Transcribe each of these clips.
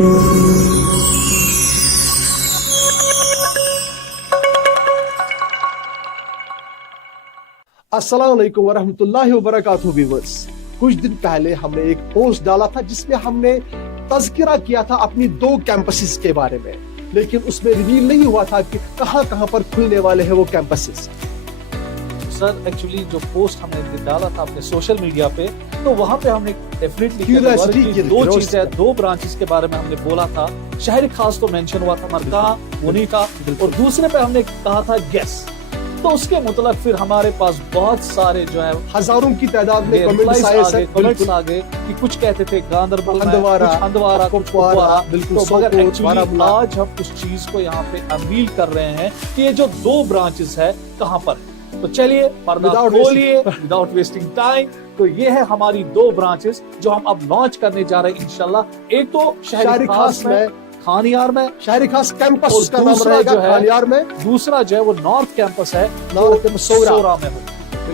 अस्सलाम वालेकुम वरहमतुल्लाहि वबरकातुहू व्यूअर्स। कुछ दिन पहले हमने एक पोस्ट डाला था जिसमें हमने तज़किरा किया था अपनी 2 कैंपसेस के बारे में, लेकिन उसमें रिवील नहीं हुआ था कि कहां पर खुलने वाले हैं वो कैंपसेस। सर एक्चुअली जो पोस्ट हमने डाला था अपने सोशल मीडिया पे, तो वहां पे हमने डेफिनेटली 2 चीजें 2 ब्रांचेस के बारे में हमने बोला था। शहर खास तो मेंशन हुआ था, मगर कहाँ वो नहीं था। और दूसरे पे हमने कहा था गेस। तो उसके मतलब फिर हमारे पास बहुत सारे जो है हजारों की तादाद में कमेंट्स आ गए कि कुछ कहते थे गांदरबल, हंदवारा, कुपवारा। बिल्कुल। तो मगर एक्चुअली आज हम उस चीज को यहाँ पे अनवील कर रहे हैं कि ये जो 2 ब्रांचेस है कहाँ पर है। तो चलिए पर्दा खोलिए विदाउट वेस्टिंग टाइम। तो ये है हमारी 2 ब्रांचेस जो हम अब लॉन्च करने जा रहे हैं इंशाल्लाह। एक तो शहरी खास में खानियार में शहरी खास कैंपस का नाम रहेगा खानियार में। दूसरा जो है वो नॉर्थ कैंपस है, नॉर्थ सोरा में हो।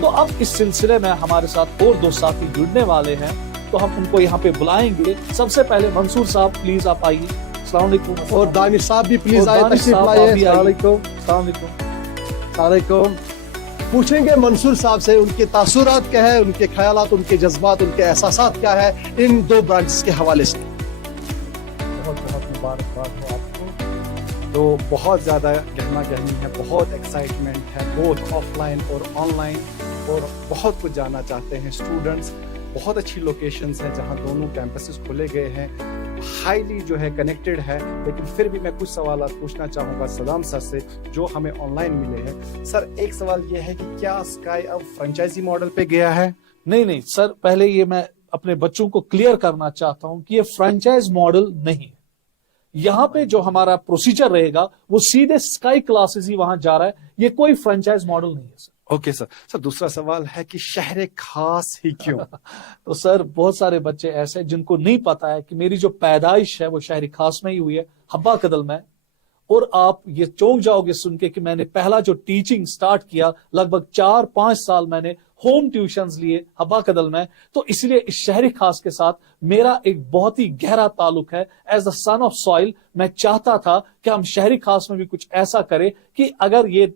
तो अब इस सिलसिले में हमारे साथ और 2 साथी जुड़ने वाले हैं, तो हम उनको यहाँ पे बुलाएंगे। सबसे पहले मंसूर साहब प्लीज आप आइए। अस्सलाम वालेकुम। और दानिश साहब भी प्लीज आइए, तशरीफ लाइए। अस्सलाम वालेकुम। पूछेंगे मंसूर साहब से उनके तासुरात क्या है, उनके ख्यालात, उनके जज्बात, उनके एहसासात क्या है इन 2 ब्रांचेस के हवाले से। मुबारकबाद हो आपको। तो बहुत ज़्यादा गहमा गहमी है, बहुत एक्साइटमेंट है, बोथ ऑफलाइन और ऑनलाइन, और बहुत कुछ जानना चाहते हैं स्टूडेंट्स। बहुत अच्छी लोकेशंस हैं जहां दोनों कैंपसेस खोले गए हैं, हाईली जो है कनेक्टेड है। लेकिन फिर भी मैं कुछ सवाल पूछना चाहूँगा सदाम सर से जो हमें ऑनलाइन मिले हैं। सर एक सवाल ये है कि क्या स्काई अब फ्रेंचाइजी मॉडल पे गया है? नहीं सर, पहले ये मैं अपने बच्चों को क्लियर करना चाहता हूँ कि ये फ्रेंचाइज मॉडल नहीं है। यहाँ पे जो हमारा प्रोसीजर रहेगा वो सीधे स्काई क्लासेस ही वहां जा रहा है, ये कोई फ्रेंचाइज मॉडल नहीं है सर। ओके सर दूसरा सवाल है कि शहर खास ही क्यों? तो सर बहुत सारे बच्चे ऐसे जिनको नहीं पता है कि मेरी जो पैदाइश है वो शहर खास में ही हुई है, हब्बा कदल में। और आप ये चौंक जाओगे सुन के कि मैंने पहला जो टीचिंग स्टार्ट किया लगभग 4-5 साल मैंने होम ट्यूशंस लिए हब्बा कदल में। तो इसलिए इस शहरी खास के साथ मेरा एक बहुत ही गहरा ताल्लुक है। As the son of soil मैं चाहता था कि हम शहरी खास में भी कुछ ऐसा करें कि अगर ये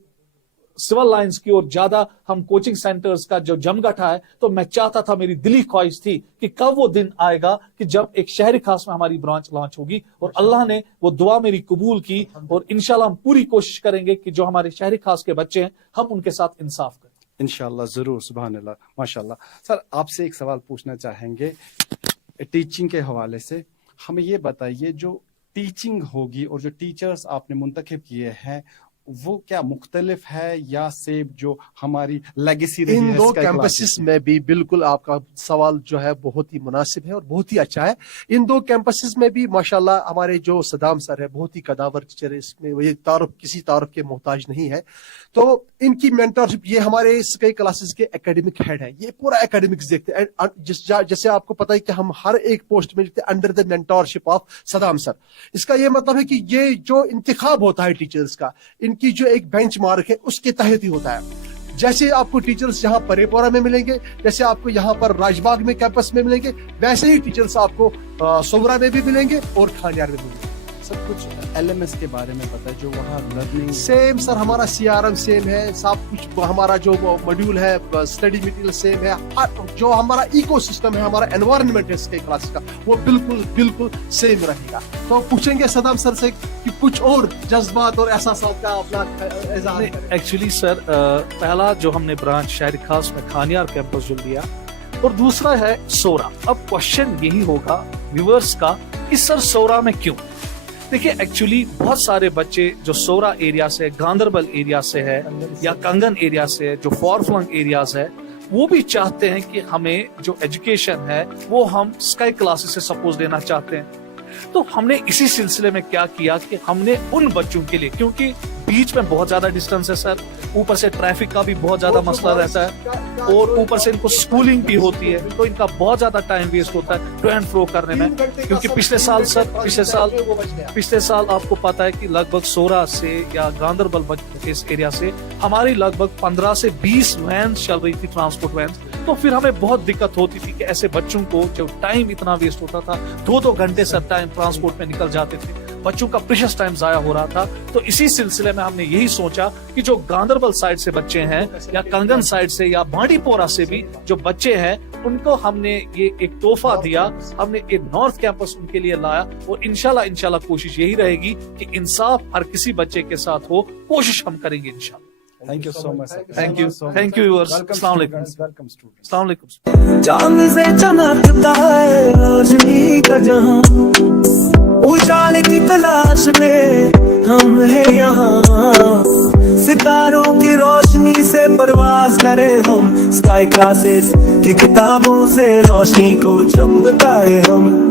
सिविल लाइंस की और ज्यादा हम कोचिंग सेंटर्स का जो जमघटा है, तो मैं चाहता था, मेरी दिली ख्वाहिश थी कि कब वो दिन आएगा कि जब एक शहरी खास में हमारी ब्रांच लॉन्च होगी। और अल्लाह ने वो दुआ मेरी कबूल की, और इंशाल्लाह हम पूरी कोशिश करेंगे कि जो हमारे शहरी खास के बच्चे हैं हम उनके साथ इंसाफ करें इंशाल्लाह। जरूर, सुभान अल्लाह, माशाल्लाह। सर आपसे एक सवाल पूछना चाहेंगे टीचिंग के हवाले से। हमें ये बताइए जो टीचिंग होगी और जो टीचर्स आपने मुंतखब किए हैं वो क्या मुख्तलिफ है या सेम जो हमारी लेगेसी रही है? इन 2 कैंपसेस में भी बिल्कुल आपका सवाल जो है बहुत ही मुनासिब है और बहुत ही अच्छा है। इन 2 कैंपसेस में भी माशाल्लाह हमारे जो सदाम सर है बहुत ही कदावर टीचर है, इसमें ये किसी तारुफ के मोहताज नहीं है। तो इनकी मेंटरशिप, ये हमारे स्काई क्लासेस के एकेडमिक हेड है, ये पूरा एकेडमिक्स देखते हैं। जैसे आपको पता है कि हम हर एक पोस्ट में लिखते हैं under the mentorship of Saddam sir. इसका ये मतलब है कि ये जो इंतखाब होता है टीचर्स का, इनकी जो एक बेंचमार्क है उसके तहत ही होता है। जैसे आपको टीचर्स यहाँ परेपोरा में मिलेंगे, जैसे आपको यहाँ पर राजबाग में कैंपस में मिलेंगे, वैसे ही टीचर्स आपको सोमरा में भी मिलेंगे और खानियार में भी मिलेंगे। सब कुछ LMS के बारे में पता है जो वहाँ लर्निंग सेम सर, हमारा CRM सेम है, सब कुछ हमारा जो मॉड्यूल है स्टडी मटेरियल सेम है, जो हमारा इकोसिस्टम है, हमारा एनवायरनमेंट है इसके क्लास का वो बिल्कुल सेम रहेगा। तो पूछेंगे सदाम सर से कि कुछ और जज्बात और एहसासात का अपना इज़हार करें। एक्चुअली सर पहला जो हमने ब्रांच शहर खास में खानियार कैंपस जो लिया, और दूसरा है सोरा। अब क्वेश्चन यही होगा व्यूअर्स का कि सर सोरा में क्यों? देखिए एक्चुअली बहुत सारे बच्चे जो सोरा एरिया से, गांदरबल एरिया से है या कंगन एरिया से है, जो फॉर फ्लंग एरियाज है, वो भी चाहते हैं कि हमें जो एजुकेशन है वो हम स्काई क्लासेस से सपोज देना चाहते हैं। तो हमने इसी सिलसिले में क्या किया कि हमने उन बच्चों के लिए, क्योंकि बीच में बहुत ज्यादा डिस्टेंस है सर, ऊपर से ट्रैफिक का भी बहुत ज्यादा मसला रहता है, और ऊपर से इनको स्कूलिंग भी होती है, तो इनका बहुत ज्यादा टाइम वेस्ट होता है टू एंड फ्रो करने में। क्योंकि पिछले साल आपको पता है कि लगभग सोरा से या गांदरबल इस एरिया से हमारी लगभग 15 से 20 वैन चल रही थी, ट्रांसपोर्ट वैन, तो फिर हमें बहुत दिक्कत होती थी कि ऐसे बच्चों को जो टाइम इतना वेस्ट होता था, 2-2 घंटे से टाइम ट्रांसपोर्ट में निकल जाते थे, बच्चों का प्रीशियस टाइम जाया हो रहा था। तो इसी सिलसिले में हमने यही सोचा कि जो गांधरबल साइड से बच्चे हैं या कंगन साइड से या बांडीपोरा से भी जो बच्चे हैं, उनको हमने ये एक तोहफा दिया। हमने एक नॉर्थ कैंपस उनके लिए लाया और इंशाल्लाह कोशिश यही रहेगी कि इंसाफ हर किसी बच्चे के साथ हो, कोशिश हम करेंगे इंशाल्लाह। Thank you so much, sir. Thank you. Thank you, viewers. Assalamu alaikum. Welcome, students. अस्सलाम वालेकुम। चांद से चमकता है रोशनी का जहां, उजाले की तलाश में हम हैं यहाँ, सितारों की रोशनी से परवाज करें हम, स्काई क्लासेस की किताबों से रोशनी को चमकाए हम।